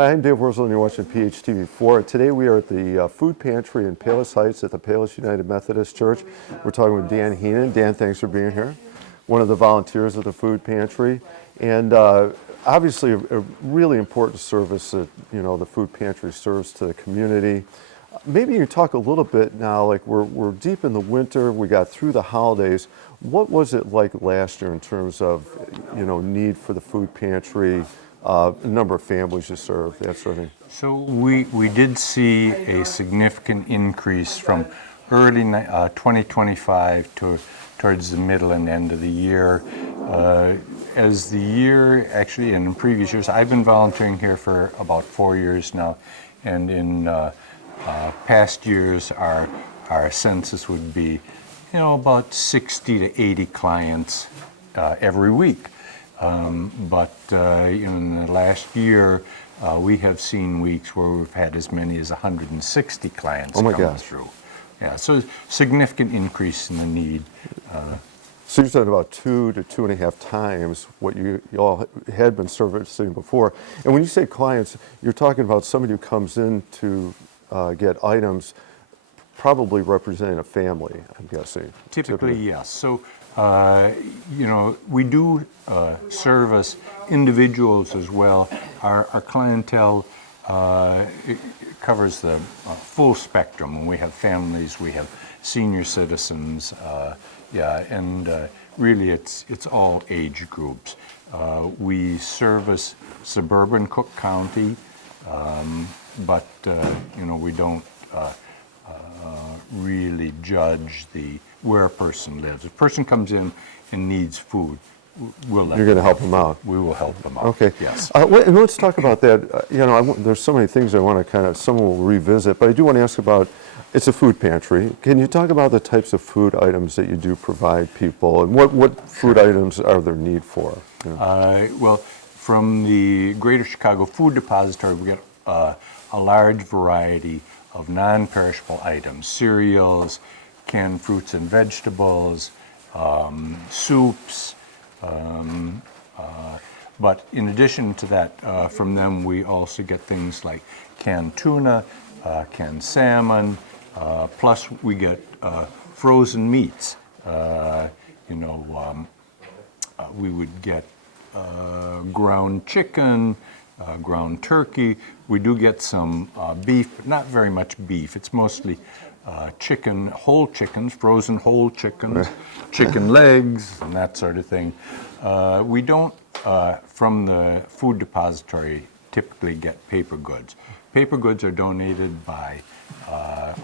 Hi, I'm Dave Wurzel, and you're watching PHTV4. Today we are at the food pantry in Palos Heights at the Palos United Methodist Church. We're talking with Dan Heenan. Dan, thanks for being here. One of the volunteers at the food pantry. And obviously a really important service that, the food pantry serves to the community. Maybe you can talk a little bit now, like we're deep in the winter, we got through the holidays. What was it like last year in terms of, need for the food pantry, number of families you serve, that sort of thing? So we did see a significant increase from early 2025 towards the middle and end of the year. As the year, actually, and in previous years, I've been volunteering here for about 4 years now, and in past years, our census would be, about 60 to 80 clients every week. But in the last year, we have seen weeks where we've had as many as 160 clients come through. Yeah, so significant increase in the need. So you're talking about 2 to 2.5 times what you all had been servicing before. And when you say clients, you're talking about somebody who comes in to get items, probably representing a family, I'm guessing. Typically, yes. So, we do service individuals as well. Our clientele it covers the full spectrum. When we have families, we have senior citizens, and really it's all age groups. We service suburban Cook County, but we don't really judge where a person lives. If a person comes in and needs food, we'll let You're going to help them out. We will help them out. Okay. Yes. And let's talk about that. There's so many things I want to someone will revisit, but I do want to ask about, it's a food pantry. Can you talk about the types of food items that you do provide people, and what food items are there need for? Well, from the Greater Chicago Food Depository, we get a large variety of non-perishable items: cereals, canned fruits and vegetables, soups. But in addition to that, from them we also get things like canned tuna, canned salmon, plus we get frozen meats. We would get ground chicken, ground turkey. We do get some beef, but not very much beef. It's mostly chicken, whole chickens, frozen whole chickens, chicken legs, and that sort of thing. We don't, from the food depository, typically get paper goods. Paper goods are donated by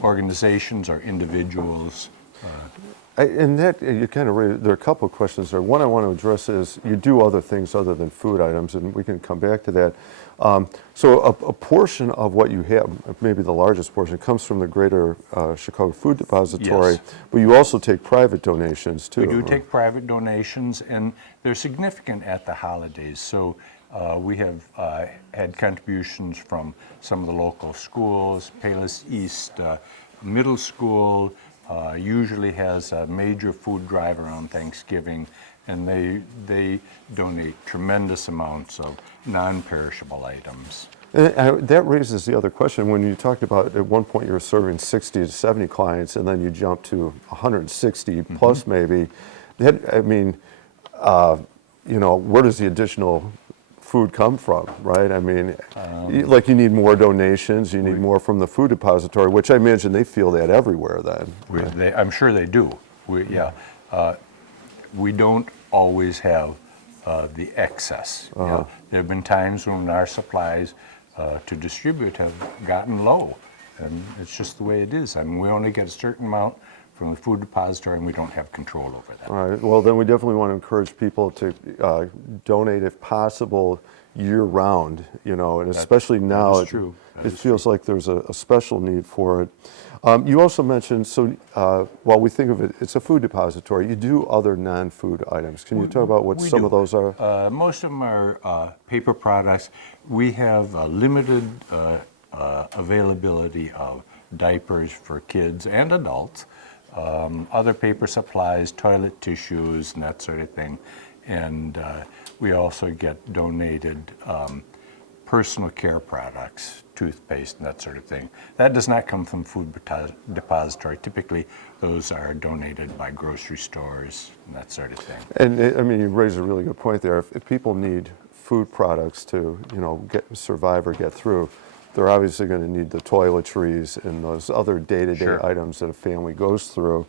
organizations or individuals. And that, you kind of raised, there are a couple of questions there. One I want to address is, you do other things other than food items, and we can come back to that. So a portion of what you have, maybe the largest portion, comes from the Greater Chicago Food Depository, Yes. But you also take private donations too. We do take private donations, and they're significant at the holidays. So we have had contributions from some of the local schools. Palos East Middle School usually has a major food drive around Thanksgiving, and they donate tremendous amounts of non-perishable items. And that raises the other question. When you talked about at one point you were serving 60 to 70 clients, and then you jumped to 160 plus maybe, that, where does the additional food come from, right? Like you need more donations, you need more from the food depository, which I imagine they feel that everywhere then. I'm sure they do. We don't always have the excess. There have been times when our supplies to distribute have gotten low, and it's just the way it is. We only get a certain amount from the food depository, and we don't have control over that. All right. Well, then we definitely want to encourage people to donate if possible year-round, and especially now it feels like there's a special need for it. You also mentioned, while we think of it, it's a food depository, you do other non-food items. Can you talk about what some of those are? Most of them are paper products. We have limited availability of diapers for kids and adults. Other paper supplies, toilet tissues, and that sort of thing. And we also get donated personal care products, toothpaste and that sort of thing. That does not come from food depository. Typically, those are donated by grocery stores and that sort of thing. And I mean, you raise a really good point there. If people need food products to, survive or get through, they're obviously going to need the toiletries and those other day-to-day Sure. items that a family goes through.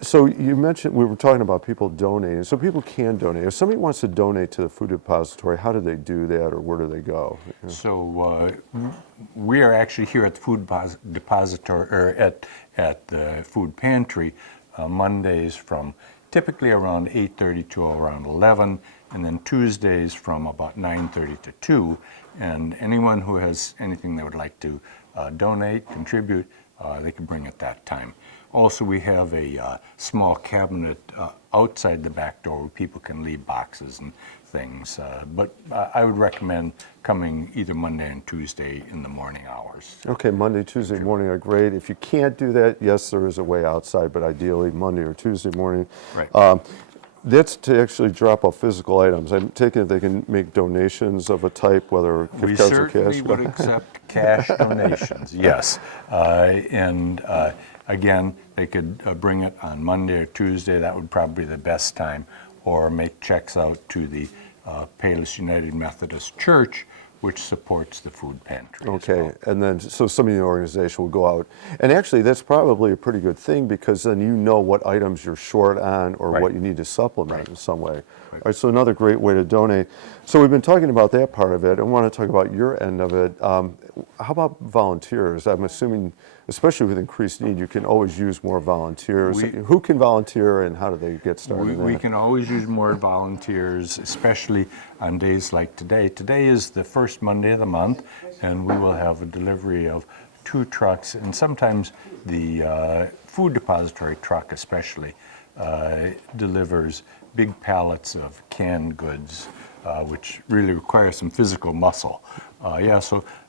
So you mentioned, we were talking about people donating. So people can donate. If somebody wants to donate to the food depository, how do they do that, or where do they go? So we are actually here at the food depository, or at the food pantry, Mondays from typically around 8:30 to around 11, and then Tuesdays from about 9:30 to 2. And anyone who has anything they would like to donate, contribute, they can bring at that time. Also, we have a small cabinet outside the back door where people can leave boxes and things. But I would recommend coming either Monday and Tuesday in the morning hours. Okay, Monday, Tuesday morning are great. If you can't do that, yes, there is a way outside, but ideally Monday or Tuesday morning. Right. That's to actually drop off physical items. I'm taking it they can make donations of a type, whether We gift cards or certainly cash. would accept cash donations, yes. Again, they could bring it on Monday or Tuesday. That would probably be the best time. Or make checks out to the Palos United Methodist Church, which supports the food pantry. Okay, and then so somebody in the organization will go out. And actually, that's probably a pretty good thing, because then you know what items you're short on, or Right. what you need to supplement Right. in some way. Right. All right, so another great way to donate. So we've been talking about that part of it. I want to talk about your end of it. How about volunteers? I'm assuming, especially with increased need, you can always use more volunteers. Who can volunteer, and how do they get started? We can always use more volunteers, especially on days like today. Today is the first Monday of the month, and we will have a delivery of 2 trucks, and sometimes the food depository truck especially delivers big pallets of canned goods, which really require some physical muscle.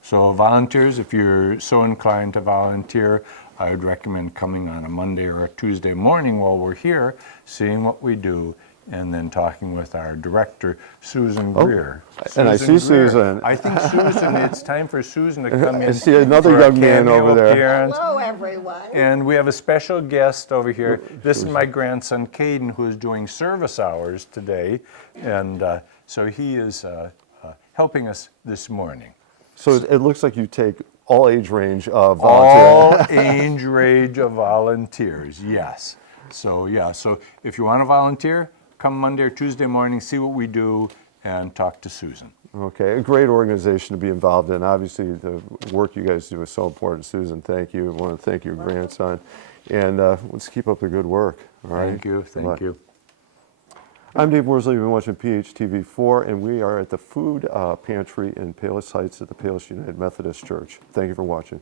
So volunteers, if you're so inclined to volunteer, I would recommend coming on a Monday or a Tuesday morning while we're here, seeing what we do, and then talking with our director, Susan Greer. And I see Susan. I think Susan, it's time for Susan to come in. I see another for a young man cameo over there. appearance. Hello, everyone. And we have a special guest over here. This is my grandson, Caden, who is doing service hours today. And so he is helping us this morning. So it looks like you take all age range of volunteers. All age range of volunteers, yes. So if you want to volunteer, come Monday or Tuesday morning, see what we do, and talk to Susan. Okay, a great organization to be involved in. Obviously, the work you guys do is so important. Susan, thank you. I want to thank your grandson. And let's keep up the good work. All right? Thank you, thank you. I'm Dave Worsley. You've been watching PHTV4, and we are at the food pantry in Palos Heights at the Palos United Methodist Church. Thank you for watching.